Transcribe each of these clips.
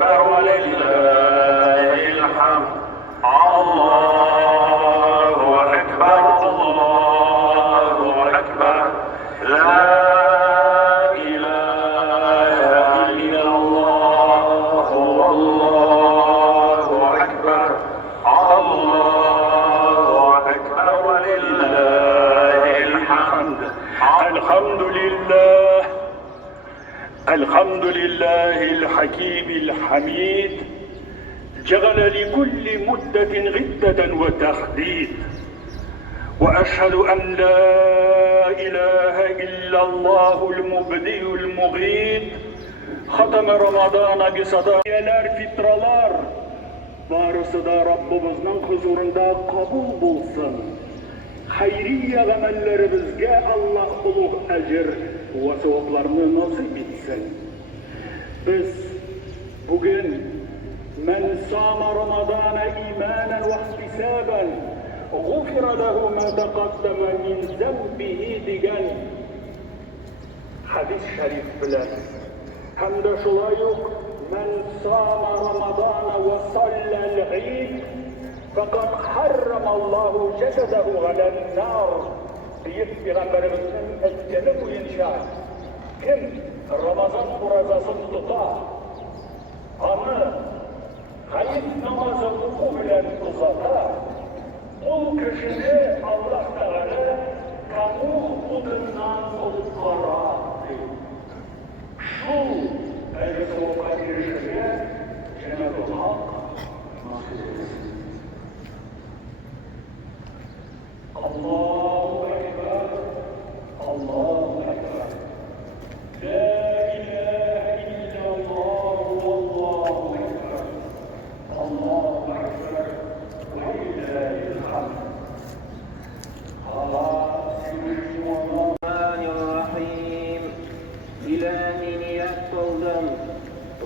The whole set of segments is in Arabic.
أكبر ولله الحمد. الله أكبر الله أكبر لا إله إلا الله والله أكبر. الله أكبر ولله الحمد. الحمد لله، الحمد لله الحكيم الحميد، جعل لكل مدة غدة وتحديد. وأشهد أن لا إله إلا الله المبدئ المغيث. ختم رمضان بصداقalar fitralar barısı da Rabbimizin huzurunda kabul bulsun. Hayriye amellerimizge Allah ulug ecir ve sevaplarını nasip etsin. Biz bugün men sama Ramazana imanen ve ihtisaben gufira lehu ma taqaddama min zembihi degan hadis şerif bilen hem de şulay yok men sama Ramazana ve sallal eid fakat harramallahu cesedehu alen nar deyip Peygamberimizin etkeni boyunca kim Ramazan urazasını tutar, anı hayır namazı oku bilen uzatar, o kişini Allah Teala kamu odundan kurtarar. Şu ehli soğuka girişine Cenab-ı Hak nasip etsin. Allahu Ekber, Allahu Ekber. La ilahe illallah, Allahu Ekber. Allahu Ekber. Ve ilahil hamd. Bismillahirrahmanirrahim. İlahi niyet kıldım.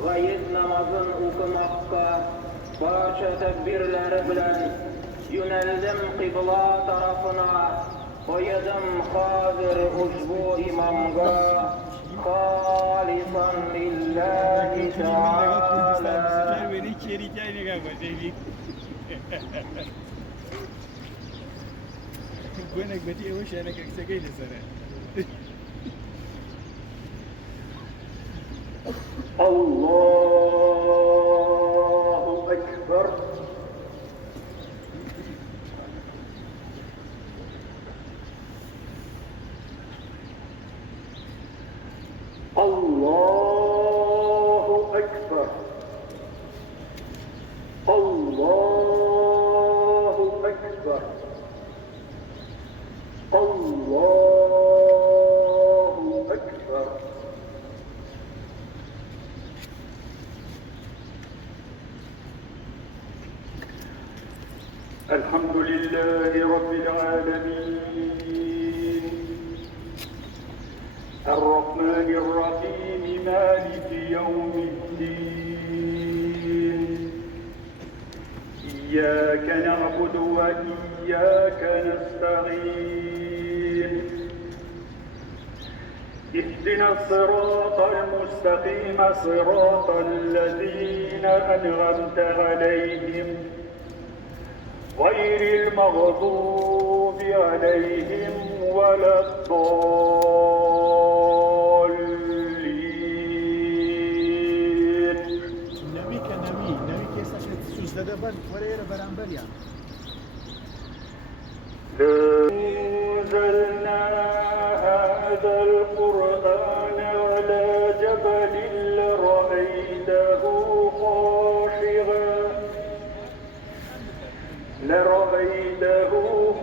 Gayet namazın okumakka başa tekbirleri bilen yöneldim kıbla tarafına. Koyadım hazır uçbu imamga halisan lillahi teala. Gue naik baju ya, saya naik sekali di sana. Allahu Ekber. Allahu Ekber. Allahu Ekber. Allahu Ekber. Elhamdülillahi Rabbil alemin. Errahmanirrahim. Maliki yevmiddin. İyyâke na'budu ve iyyâke nesta'in. اهدنا الصراط المستقيم صراط الذين أنعمت عليهم غير المغضوب عليهم ولا الضالين. Nabi ke kisah sözde ben oraya beraber ya. أنزلنا هذا القرآن على جبل لرأيته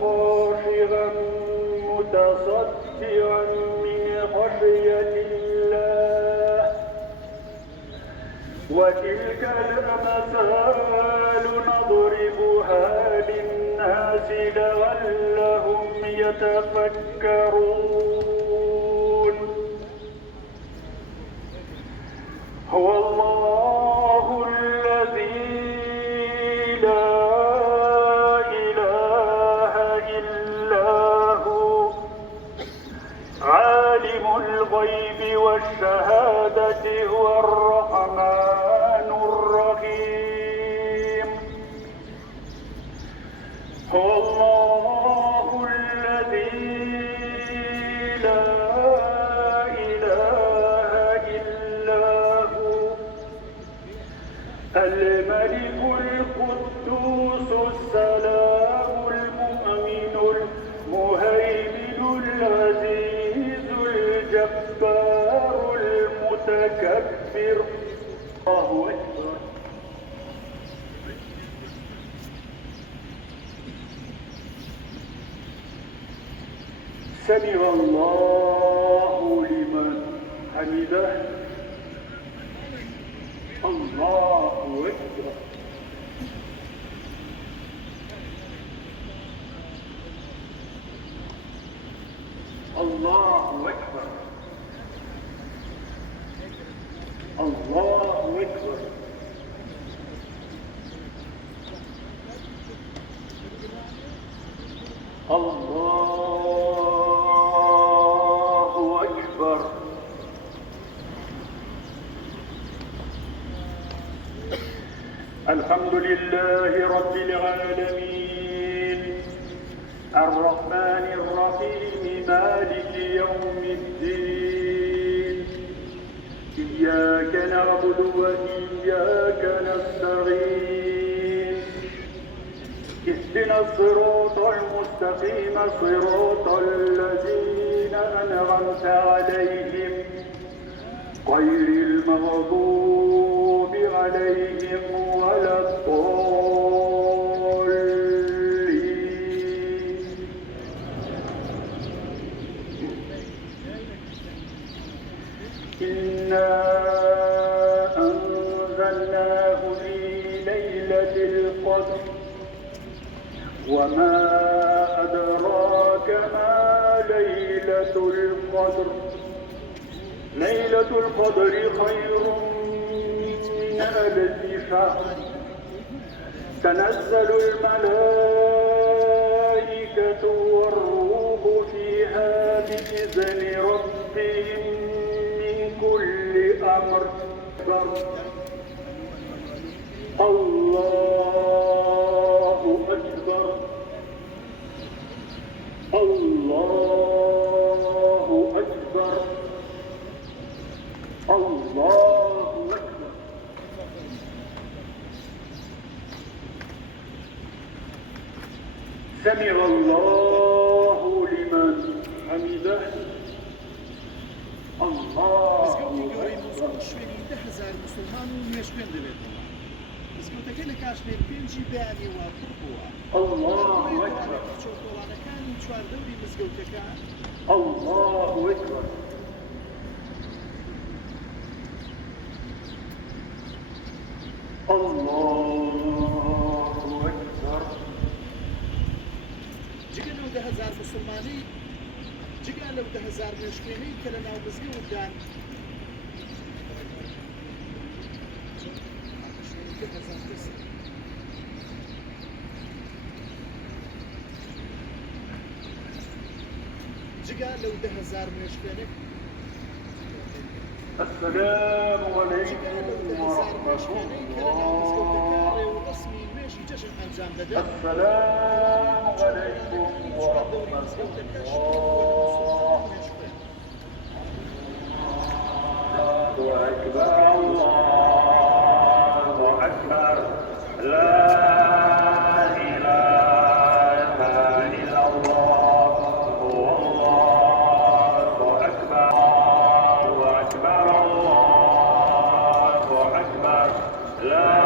خاشعا متصدعا من خشية الله. وتلك الأمثال نضربها للناس لعلهم يتفكرون. هو الله الذي لا إله إلا هو عالم الغيب والشهادة هو الرحمن الرحيم. الملك القدوس السلام المؤمن المهيمن العزيز الجبار المتكبر. الله أكبر. سمع الله لمن حمده. الله أكبر. الله أكبر. الله أكبر. الله أكبر. الحمد لله رب العالمين الرحمن الرحيم مالك يوم الدين إياك نعبد وإياك نستعين اهدنا الصراط المستقيم صراط الذين أنعمت عليهم غير المغضوب عليهم ولا الضالين. إنا أنزلناه في ليلة القدر وما أدراك ما ليلة القدر. ليلة القدر خير من ألف شهر. تنزل الملائكة والروح فيها بإذن ربهم من كل أمر. الله أكبر. الله أكبر. الله أكبر. سمع الله لمن حمده. الله مزگەوتی شوێنی 10,000 مسلمان و نوێژبێن دەبێتەوە. مزگەوتەکە لە کاتژمێر 5 بەیانیەوە پڕ بووە. الله أكبر. چۆڵانەکانی چواردەوری مزگەوتەکە. الله أكبر. الله أكبر. جگە لەو 10,000 مسلمانی جگە لەو 10,000 نوێژبێنەی کە لە ناو مزگەوتدان جگە لەو 10,000 نوێژبێنێک السلام عليكم ورحمة الله. السلام عليكم ورحمة الله. الله أكبر. الله أكبر. لا إله إلا الله. هو الله أكبر. الله أكبر. الله أكبر. لا